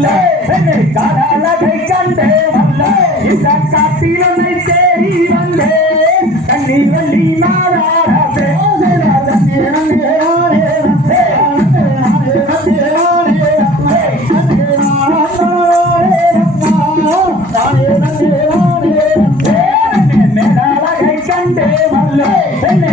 கண்டே என்னை கடலகை கண்டே இந்த காட்டிலனை தேடி வந்தேன் கண்ணீர் வள்ளி கண்டே வல்ல. என்னை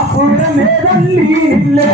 அப்புறமே தள்ளி இல்லை.